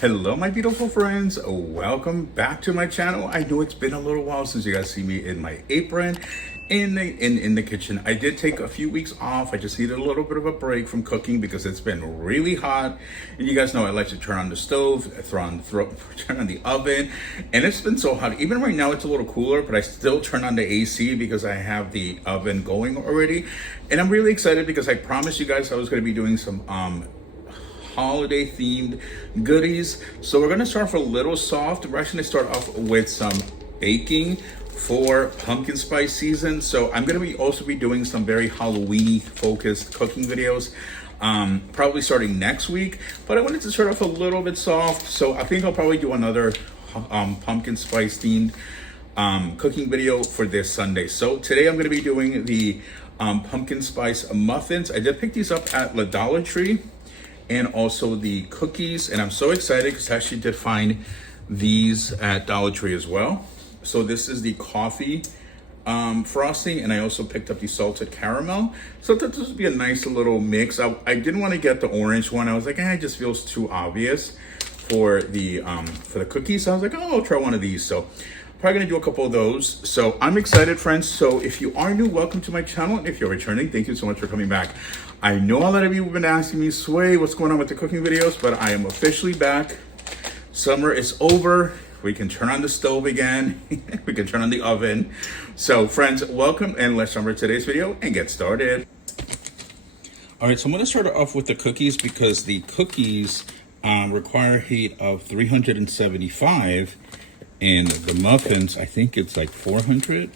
Hello my beautiful friends, welcome back to my channel. I know it's been a little while since you guys see me in my apron in the kitchen. I did take a few weeks off. I just needed a little bit of a break from cooking because it's been really hot, and you guys know I like to turn on the stove, turn on the oven, and it's been so hot. Even right now it's a little cooler, but I still turn on the AC because I have the oven going already. And I'm really excited because I promised you guys I was going to be doing some holiday themed goodies. So we're going to start off a little soft. We're actually going to start off with some baking for pumpkin spice season. So I'm going to also be doing some very Halloweeny focused cooking videos, probably starting next week. But I wanted to start off a little bit soft, so I think I'll probably do another pumpkin spice themed cooking video for this Sunday. So today I'm going to be doing the pumpkin spice muffins. I did pick these up at the Dollar Tree, and also the cookies, and I'm so excited because I actually did find these at Dollar Tree as well. So this is the coffee frosting, and I also picked up the salted caramel. So I thought this would be a nice little mix. I didn't want to get the orange one. I was like, it just feels too obvious for the cookies. So I was like, oh, I'll try one of these. So probably gonna do a couple of those. So I'm excited, friends. So if you are new, welcome to my channel. And if you're returning, thank you so much for coming back. I know a lot of you have been asking me, Sway, what's going on with the cooking videos, but I am officially back. Summer is over. We can turn on the stove again. We can turn on the oven. So friends, welcome, and let's jump into today's video and get started. All right, so I'm gonna start off with the cookies because the cookies require heat of 375, and the muffins, I think it's like 400.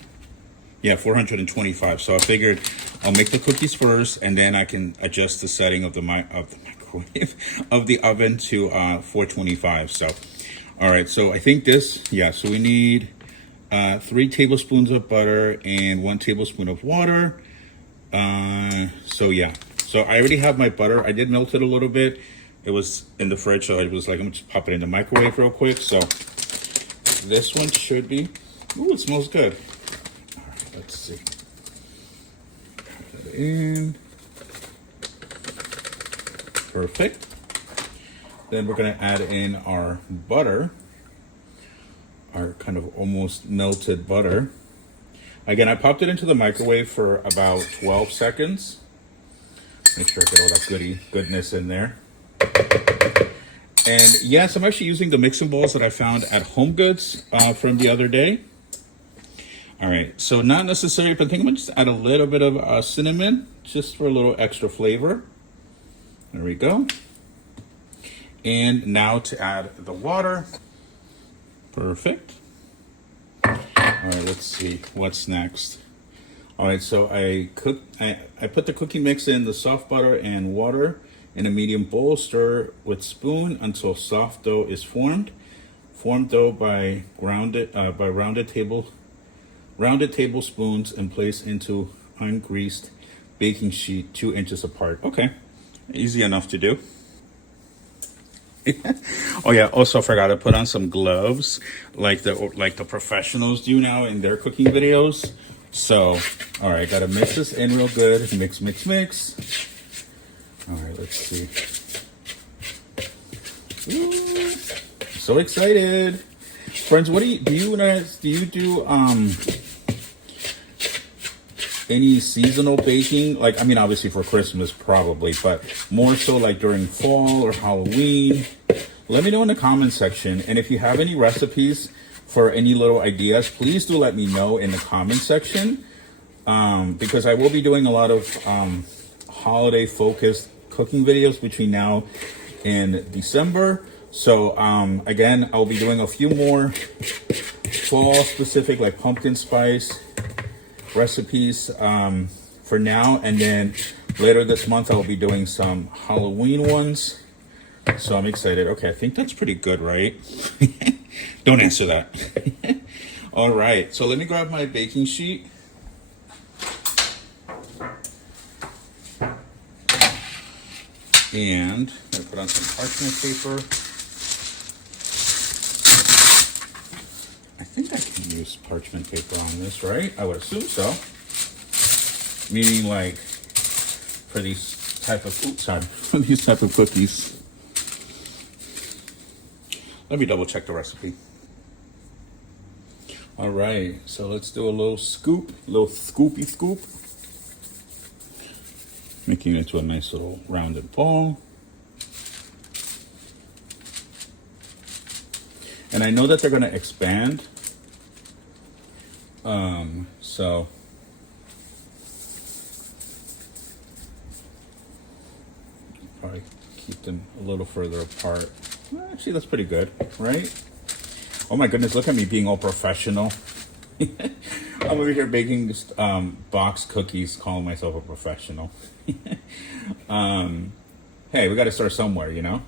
Yeah, 425. So I figured I'll make the cookies first, and then I can adjust the setting of the microwave of the oven to 425. So, all right. So I think this, yeah. So we need 3 tablespoons of butter and 1 tablespoon of water. So yeah. So I already have my butter. I did melt it a little bit. It was in the fridge, so I was like, I'm gonna just pop it in the microwave real quick. So this one should be. Ooh, it smells good. Let's see. Put that in. Perfect. Then we're going to add in our butter, our kind of almost melted butter. Again, I popped it into the microwave for about 12 seconds. Make sure I get all that goodness in there. And yes, I'm actually using the mixing bowls that I found at Home Goods from the other day. All right, so not necessary, but I think I'm gonna just add a little bit of cinnamon just for a little extra flavor. There we go. And now to add the water. Perfect. All right, let's see what's next. All right, so I put the cookie mix in the soft butter and water in a medium bowl. Stir with spoon until soft dough is formed. Form dough by rounded tablespoons and place into ungreased baking sheet 2 inches apart. Okay, easy enough to do. Oh yeah, also forgot to put on some gloves like the professionals do now in their cooking videos. So, all right, gotta mix this in real good. Mix. All right, let's see. Ooh, so excited. Friends, what do you do any seasonal baking? Like, I mean, obviously for Christmas probably, but more so like during fall or Halloween. Let me know in the comment section. And if you have any recipes for any little ideas, please do let me know in the comment section. Because I will be doing a lot of holiday focused cooking videos between now and December. So again, I'll be doing a few more fall specific like pumpkin spice recipes for now, and then later this month I'll be doing some Halloween ones. So I'm excited. Okay, I think that's pretty good, right? Don't answer that. All right, so let me grab my baking sheet. And I'm gonna put on some parchment paper. I think I can use parchment paper on this, right? I would assume so. Meaning like for these type of, oops, sorry, for these type of cookies. Let me double check the recipe. All right, so let's do a little scoop, a little scoopy scoop. Making it into a nice little rounded ball. And I know that they're gonna expand. So probably keep them a little further apart. Well, actually, that's pretty good, right? Oh my goodness, look at me being all professional. I'm over here baking box cookies, calling myself a professional. Hey, we got to start somewhere, you know?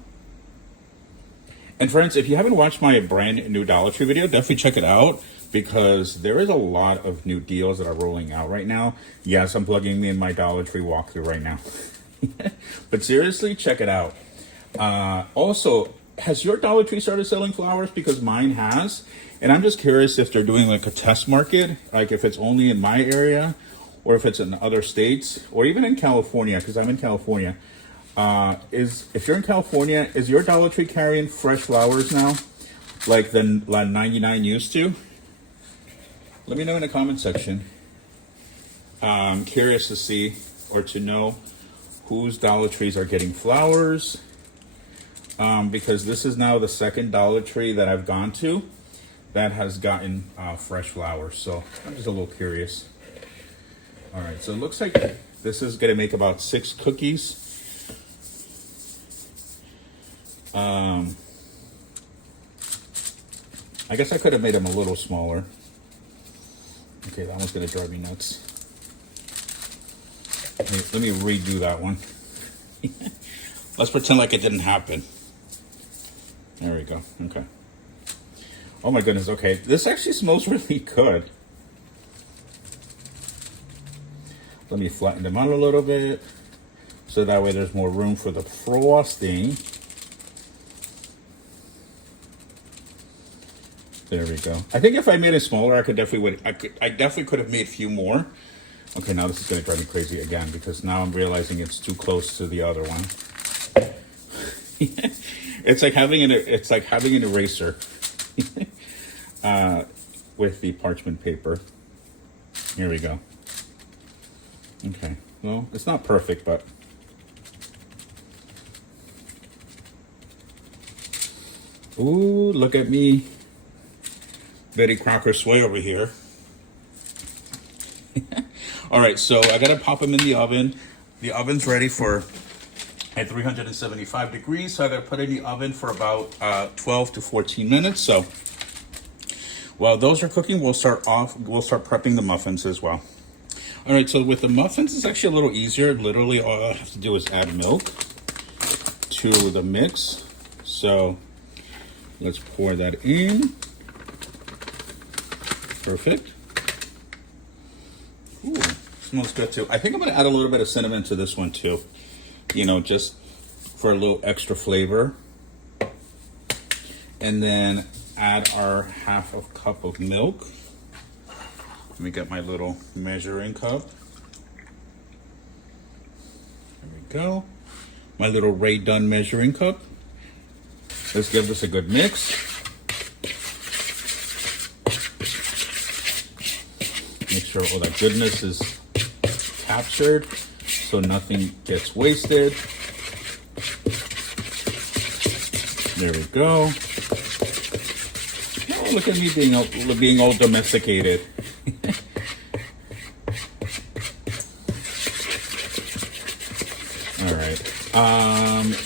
And friends, if you haven't watched my brand new Dollar Tree video, definitely check it out because there is a lot of new deals that are rolling out right now. Yes, I'm plugging me in my Dollar Tree walkthrough right now. But seriously, check it out. Also, has your Dollar Tree started selling flowers? Because mine has. And I'm just curious if they're doing like a test market, like if it's only in my area or if it's in other states or even in California, because I'm in California. If you're in California, is your Dollar Tree carrying fresh flowers now? Like the 99 used to? Let me know in the comment section. I'm curious to see or to know whose Dollar Trees are getting flowers. Because this is now the second Dollar Tree that I've gone to that has gotten fresh flowers. So I'm just a little curious. All right, so it looks like this is gonna make about 6 cookies. I guess I could have made them a little smaller. Okay, that one's gonna drive me nuts. Let me redo that one. Let's pretend like it didn't happen. There we go. Okay. Oh my goodness. Okay. This actually smells really good. Let me flatten them out a little bit so that way there's more room for the frosting. There we go. I think if I made it smaller, I definitely could have made a few more. Okay, now this is going to drive me crazy again because now I'm realizing it's too close to the other one. It's like having an eraser with the parchment paper. Here we go. Okay, well, it's not perfect, but ooh, look at me, Betty Crocker Sway over here. All right, so I gotta pop them in the oven. The oven's ready at 375 degrees, so I gotta put it in the oven for about 12 to 14 minutes. So while those are cooking, we'll start prepping the muffins as well. All right, so with the muffins, it's actually a little easier. Literally, all I have to do is add milk to the mix. So let's pour that in. Perfect. Ooh, smells good too. I think I'm gonna add a little bit of cinnamon to this one too. You know, just for a little extra flavor. And then add our half cup of milk. Let me get my little measuring cup. There we go. My little Ray Dunn measuring cup. Let's give this a good mix. Make sure all that goodness is captured so nothing gets wasted. There we go. Oh, look at me being all domesticated. All right.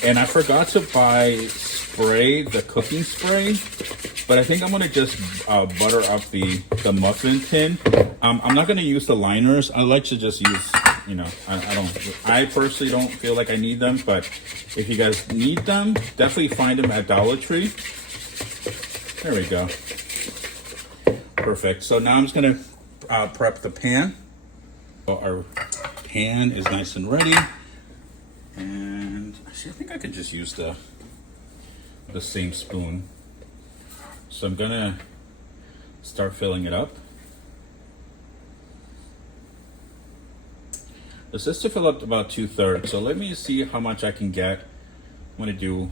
And I forgot to buy the cooking spray, but I think I'm gonna just butter up the muffin tin. I'm not gonna use the liners. I like to just use, you know, I personally don't feel like I need them, but if you guys need them, definitely find them at Dollar Tree. There we go. Perfect. So now I'm just gonna prep the pan. So our pan is nice and ready. And actually, I think I could just use the same spoon. So I'm gonna start filling it up. This is to fill up about 2/3. So let me see how much I can get. I'm gonna do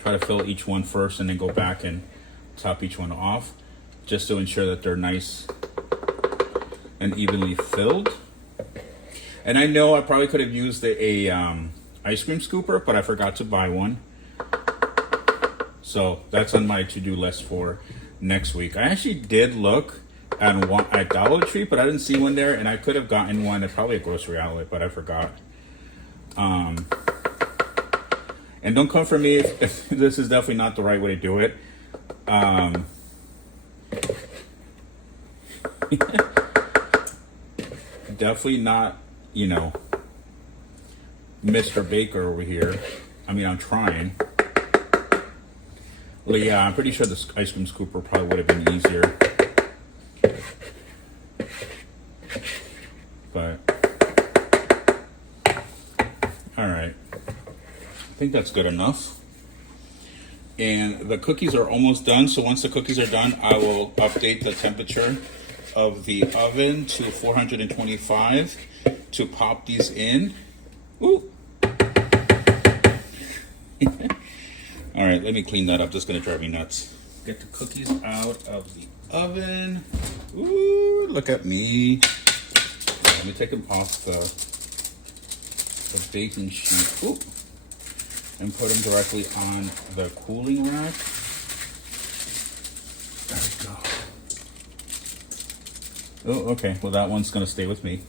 try to fill each one first and then go back and top each one off, just to ensure that they're nice and evenly filled. And I know I probably could have used a ice cream scooper, but I forgot to buy one. So that's on my to-do list for next week. I actually did look at Dollar Tree, but I didn't see one there, and I could have gotten one at probably a grocery outlet, but I forgot. And don't come for me if this is definitely not the right way to do it. Definitely not, you know, Mr. Baker over here. I mean, I'm trying. Well, yeah, I'm pretty sure this ice cream scooper probably would have been easier. But, all right. I think that's good enough. And the cookies are almost done. So once the cookies are done, I will update the temperature of the oven to 425 to pop these in. Ooh. All right, let me clean that up. That's gonna drive me nuts. Get the cookies out of the oven. Ooh, look at me. Let me take them off the baking sheet. Ooh. And put them directly on the cooling rack. There we go. Oh, okay. Well, that one's gonna stay with me.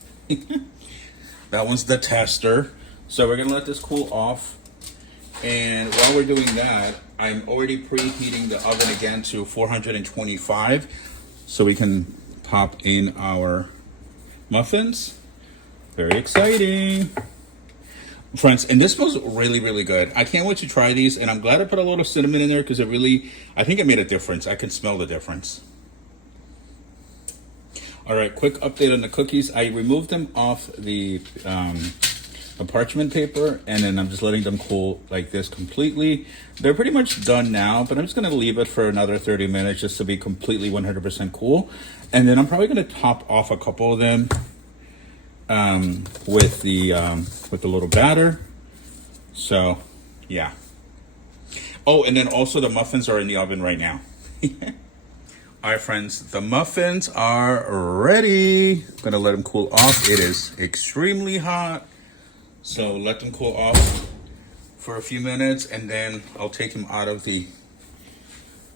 That one's the tester. So we're gonna let this cool off. And while we're doing that, I'm already preheating the oven again to 425 so we can pop in our muffins. Very exciting. Friends, and this smells really, really good. I can't wait to try these, and I'm glad I put a little cinnamon in there because I think it made a difference. I can smell the difference. All right, quick update on the cookies. I removed them off the parchment paper, and then I'm just letting them cool like this completely. They're pretty much done now, but I'm just gonna leave it for another 30 minutes just to be completely 100% cool. And then I'm probably gonna top off a couple of them with the little batter. So yeah. Oh, and then also the muffins are in the oven right now. All right, friends, the muffins are ready. I'm gonna let them cool off. It is extremely hot. So let them cool off for a few minutes, and then I'll take them out of the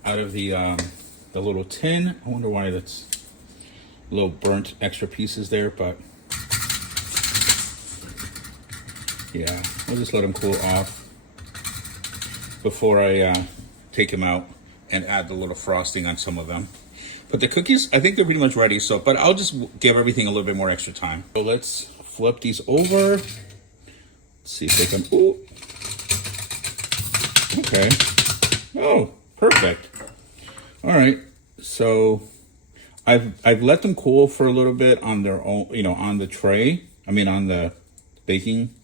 little tin. I wonder why that's a little burnt extra pieces there, but yeah, I'll just let them cool off before I take them out and add the little frosting on some of them. But the cookies, I think they're pretty much ready. So, but I'll just give everything a little bit more extra time. So let's flip these over. See if they can, ooh. Okay. Oh, perfect. All right. So I've let them cool for a little bit on their own, you know, on the tray. I mean, on the baking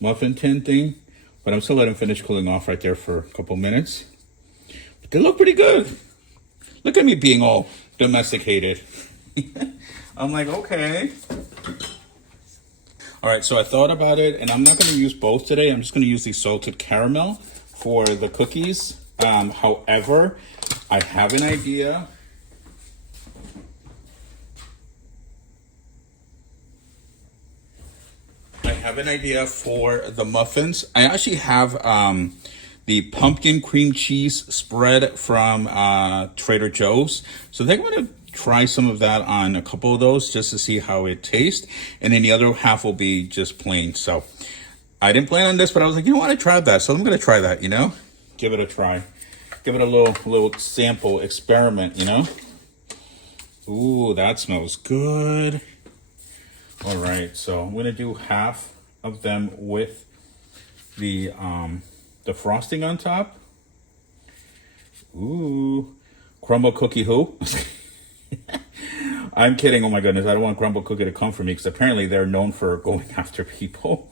muffin tin thing. But I'm still letting them finish cooling off right there for a couple minutes. But they look pretty good. Look at me being all domesticated. I'm like, okay. All right, so I thought about it, and I'm not going to use both today. I'm just going to use the salted caramel for the cookies. However, I have an idea. For the muffins. I actually have the pumpkin cream cheese spread from Trader Joe's. So they're going to try some of that on a couple of those just to see how it tastes. And then the other half will be just plain. So I didn't plan on this, but I was like, you know what, I tried that. So I'm going to try that, you know, give it a try. Give it a little sample experiment, you know. Ooh, that smells good. All right, so I'm going to do half of them with the frosting on top. Ooh, crumble cookie who? I'm kidding. Oh my goodness. I don't want Crumble Cookie to come for me because apparently they're known for going after people.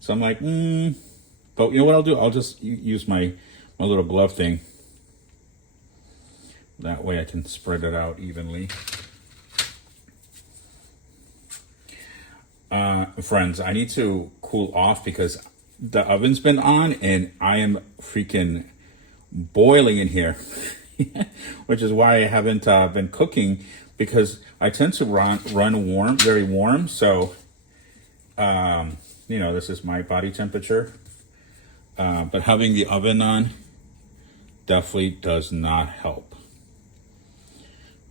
So I'm like, But you know what I'll do? I'll just use my little glove thing. That way I can spread it out evenly. Friends, I need to cool off because the oven's been on and I am freaking boiling in here, which is why I haven't been cooking, because I tend to run warm, very warm. So, you know, this is my body temperature. But having the oven on definitely does not help.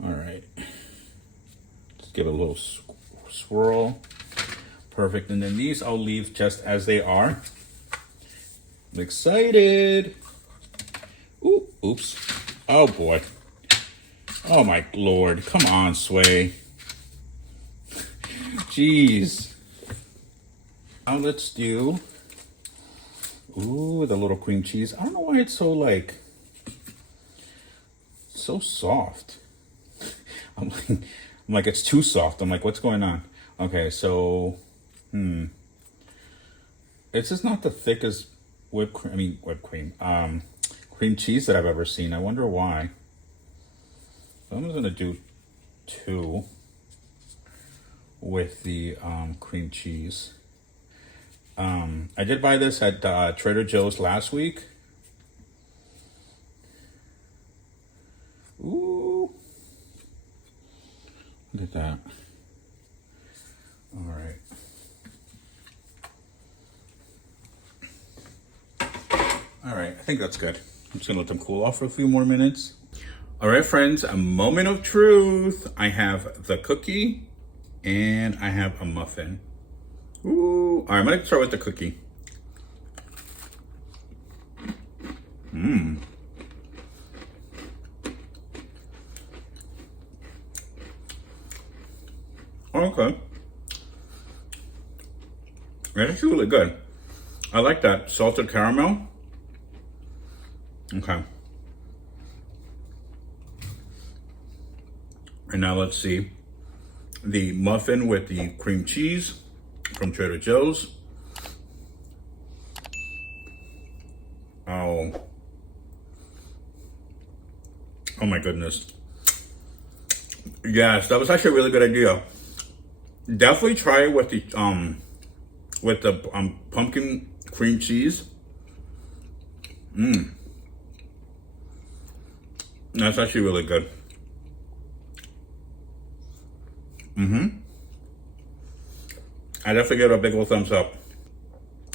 All right. Just give it a little swirl. Perfect. And then these I'll leave just as they are. I'm excited. Ooh, oops. Oh boy. Oh my Lord. Come on, Sway. Jeez. Now let's do, ooh, the little cream cheese. I don't know why it's so so soft. I'm like, it's too soft. I'm like, what's going on? Okay, so, it's just not the thickest cream cheese that I've ever seen. I wonder why. So I'm gonna do 2 with the cream cheese. I did buy this at Trader Joe's last week. Ooh, look at that. All right. All right, I think that's good. I'm just gonna let them cool off for a few more minutes. All right, friends, a moment of truth. I have the cookie and I have a muffin. Ooh, all right, I'm gonna start with the cookie. Okay. That's actually really good. I like that salted caramel. Okay. And now let's see the muffin with the cream cheese from Trader Joe's. Oh my goodness. Yes, that was actually a really good idea. Definitely try it with the pumpkin cream cheese. That's actually really good. I definitely give it a big old thumbs up.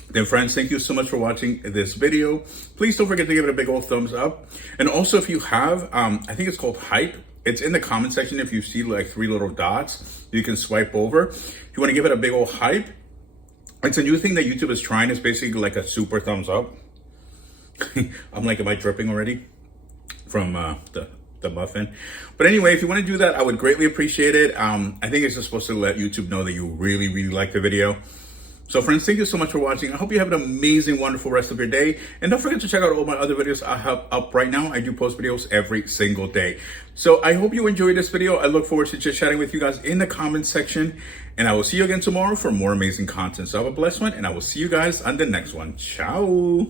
Then friends, thank you so much for watching this video. Please don't forget to give it a big old thumbs up. And also if you have, I think it's called Hype. It's in the comment section. If you see like 3 little dots, you can swipe over. If you want to give it a big old hype, it's a new thing that YouTube is trying. It's basically like a super thumbs up. I'm like, am I dripping already from the muffin? But anyway, if you want to do that, I would greatly appreciate it. I think it's just supposed to let YouTube know that you really, really like the video. So friends, thank you so much for watching. I hope you have an amazing, wonderful rest of your day. And don't forget to check out all my other videos I have up right now. I do post videos every single day. So I hope you enjoyed this video. I look forward to just chatting with you guys in the comments section. And I will see you again tomorrow for more amazing content. So have a blessed one, and I will see you guys on the next one. Ciao.